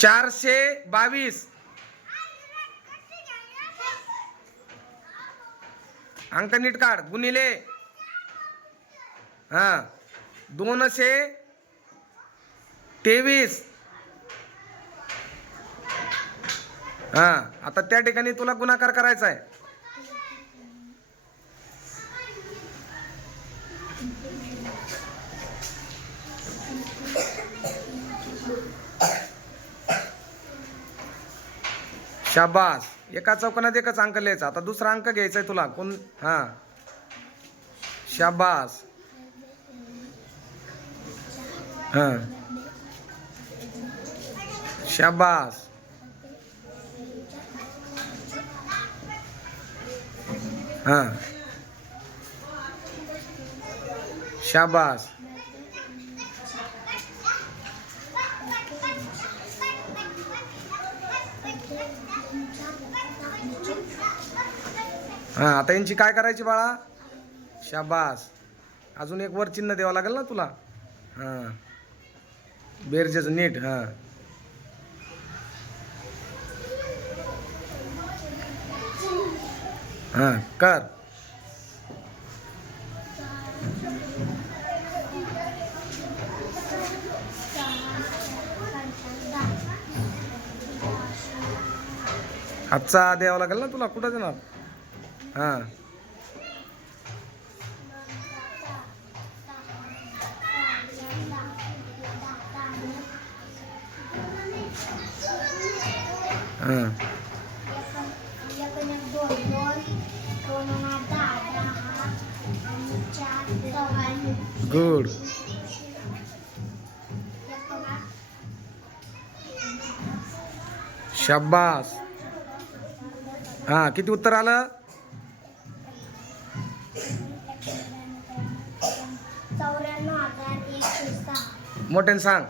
चारशे बावीस. अंक नीट काढ गुणिले. हा दोनशे तेवीस. हा आता त्या ठिकाणी तुला गुणाकार करायचा आहे. शाबास. एका चौकोनात एकच अंक लिहायचा. आता दुसरा अंक घ्यायचा आहे तुला. कोण? हा. शाबास. हा. शाबास. हा. शाबास. हा आता यांची काय करायची बाळा? शाबास. अजून एक वर चिन्ह द्यावं लागेल ना तुला? हा. बेरजेच नीट हा. हा कर. हातचा द्यावा लागेल ना तुला? कुठं देणार? हां. हां. गुड शाबास. हा किती उत्तर आलं? चौऱ्याण्णव हजार एकशे सहा. मोठ्याने सांग.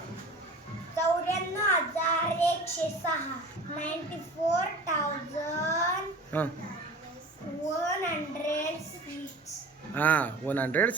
चौऱ्याण्णव हजार एकशे सहा. नाईन्टी फोर थाउजंड हा. वन हंड्रेड सिक्स हा वन हंड्रेड